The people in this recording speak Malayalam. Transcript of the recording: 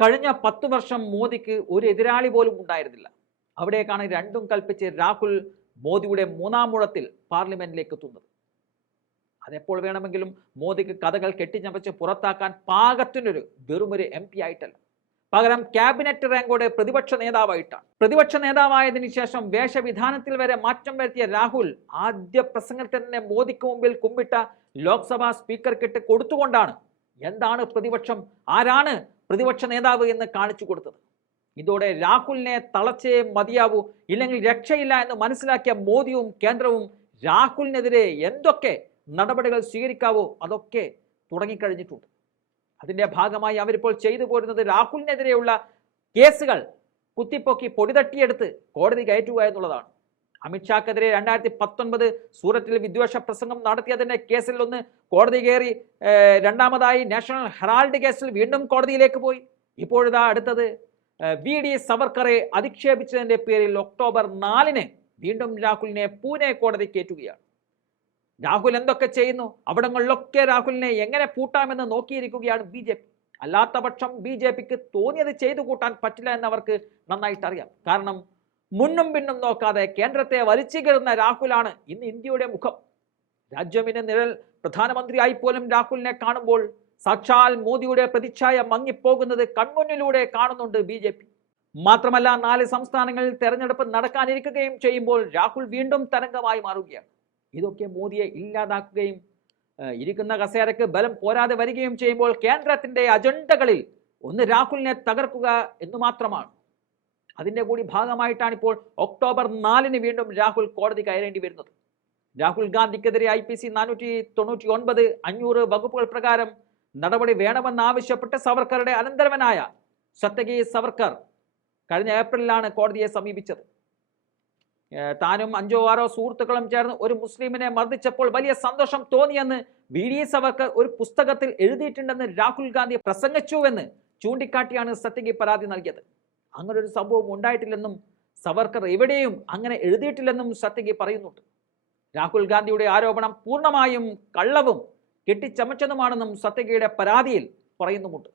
കഴിഞ്ഞ പത്ത് വർഷം മോദിക്ക് ഒരു എതിരാളി പോലും ഉണ്ടായിരുന്നില്ല. അവിടേക്കാണ് രണ്ടും കൽപ്പിച്ച് രാഹുൽ മോദിയുടെ മൂന്നാം മുഴത്തിൽ പാർലമെന്റിലേക്ക് എത്തുന്നത്. അതെപ്പോൾ വേണമെങ്കിലും മോദിക്ക് കഥകൾ കെട്ടിച്ചമച്ച് പുറത്താക്കാൻ പാകത്തിനൊരു വെറുമൊരു എം പി ആയിട്ടല്ല. പകരം ക്യാബിനറ്റ് റാങ്കോടെ പ്രതിപക്ഷ നേതാവായിട്ടാണ്. പ്രതിപക്ഷ നേതാവായതിനു ശേഷം വേഷവിധാനത്തിൽ വരെ മാറ്റം വരുത്തിയ രാഹുൽ ആദ്യ പ്രസംഗത്തിൽ തന്നെ മോദിക്ക് മുമ്പിൽ കുമ്പിട്ട ലോക്സഭാ സ്പീക്കർക്കിട്ട് കൊടുത്തുകൊണ്ടാണ്. എന്താണ് പ്രതിപക്ഷം? ആരാണ് പ്രതിപക്ഷ നേതാവ് എന്ന് കാണിച്ചു കൊടുത്തത്. ഇതോടെ രാഹുലിനെ തളച്ചേ മതിയാവൂ ഇല്ലെങ്കിൽ രക്ഷയില്ല എന്ന് മനസ്സിലാക്കിയ മോദിയും കേന്ദ്രവും രാഹുലിനെതിരെ എന്തൊക്കെ നടപടികൾ സ്വീകരിക്കാവോ അതൊക്കെ തുടങ്ങിക്കഴിഞ്ഞിട്ടുണ്ട്. അതിന്റെ ഭാഗമായി അവരിപ്പോൾ ചെയ്തു പോരുന്നത് രാഹുലിനെതിരെയുള്ള കേസുകൾ കുത്തിപ്പൊക്കി പൊടിതട്ടിയെടുത്ത് കോടതി കയറ്റുക എന്നുള്ളതാണ്. അമിത്ഷാക്കെതിരെ രണ്ടായിരത്തി പത്തൊൻപത് സൂറത്തിൽ വിദ്വേഷ പ്രസംഗം നടത്തിയതിന്റെ കേസിൽ ഒന്ന് കോടതി കയറി രണ്ടാമതായി നാഷണൽ ഹെറാൾഡ് കേസിൽ വീണ്ടും കോടതിയിലേക്ക് പോയി. ഇപ്പോഴിതാ അടുത്തത് വി ഡി സവർക്കറെ അധിക്ഷേപിച്ചതിന്റെ പേരിൽ ഒക്ടോബർ നാലിന് വീണ്ടും രാഹുലിനെ പൂനെ കോടതി കയറ്റുകയാണ്. രാഹുൽ എന്തൊക്കെ ചെയ്യുന്നു? അവിടങ്ങളിലൊക്കെ രാഹുലിനെ എങ്ങനെ പൂട്ടാമെന്ന് നോക്കിയിരിക്കുകയാണ് ബി ജെ പി. അല്ലാത്ത പക്ഷം ബി ജെ പിക്ക് തോന്നിയത് ചെയ്തു കൂട്ടാൻ പറ്റില്ല എന്നവർക്ക് നന്നായിട്ട് അറിയാം കാരണം മുന്നും പിന്നും നോക്കാതെ കേന്ദ്രത്തെ വലിച്ചു കയറുന്ന രാഹുലാണ് ഇന്ന് ഇന്ത്യയുടെ മുഖം. രാജ്യമിന് നിഴൽ പ്രധാനമന്ത്രിയായി പോലും രാഹുലിനെ കാണുമ്പോൾ സാക്ഷാൽ മോദിയുടെ പ്രതിച്ഛായ മങ്ങിപ്പോകുന്നത് കൺമുന്നിലൂടെ കാണുന്നുണ്ട് ബി ജെ പി. മാത്രമല്ല നാല് സംസ്ഥാനങ്ങളിൽ തെരഞ്ഞെടുപ്പ് നടക്കാനിരിക്കുകയും ചെയ്യുമ്പോൾ രാഹുൽ വീണ്ടും തരംഗമായി മാറുകയാണ്. ഇതൊക്കെ മോദിയെ ഇല്ലാതാക്കുകയും ഇരിക്കുന്ന കസേരയ്ക്ക് ബലം പോരാതെ വരികയും ചെയ്യുമ്പോൾ കേന്ദ്രത്തിന്റെ അജണ്ടകളിൽ ഒന്ന് രാഹുലിനെ തകർക്കുക എന്ന് മാത്രമാണ്. അതിന്റെ കൂടി ഭാഗമായിട്ടാണ് ഇപ്പോൾ ഒക്ടോബർ നാലിന് വീണ്ടും രാഹുൽ കോടതി കയറേണ്ടി വരുന്നത്. രാഹുൽ ഗാന്ധിക്കെതിരെ ഐ പി സി നാനൂറ്റി തൊണ്ണൂറ്റി ഒൻപത് അഞ്ഞൂറ് വകുപ്പുകൾ പ്രകാരം നടപടി വേണമെന്നാവശ്യപ്പെട്ട് സവർക്കറുടെ അനന്തരവനായ സത്യകി സവർക്കർ കഴിഞ്ഞ ഏപ്രിലാണ് കോടതിയെ സമീപിച്ചത്. താനും അഞ്ചോ ആറോ സുഹൃത്തുക്കളും ചേർന്ന് ഒരു മുസ്ലിമിനെ മർദ്ദിച്ചപ്പോൾ വലിയ സന്തോഷം തോന്നിയെന്ന് വി ഡി സവർക്കർ ഒരു പുസ്തകത്തിൽ എഴുതിയിട്ടുണ്ടെന്ന് രാഹുൽ ഗാന്ധി പ്രസംഗിച്ചുവെന്ന് ചൂണ്ടിക്കാട്ടിയാണ് സത്യകി പരാതി നൽകിയത്. അങ്ങനെ ഒരു സംഭവം ഉണ്ടായിട്ടില്ലെന്നും സവർക്കർ എവിടെയും അങ്ങനെ എഴുതിയിട്ടില്ലെന്നും സത്യകി പറയുന്നുണ്ട്. രാഹുൽ ഗാന്ധിയുടെ ആരോപണം പൂർണമായും കള്ളവും കെട്ടിച്ചമച്ചതുമാണെന്നും സത്യകിയുടെ പരാതിയിൽ പറയുന്നുമുണ്ട്.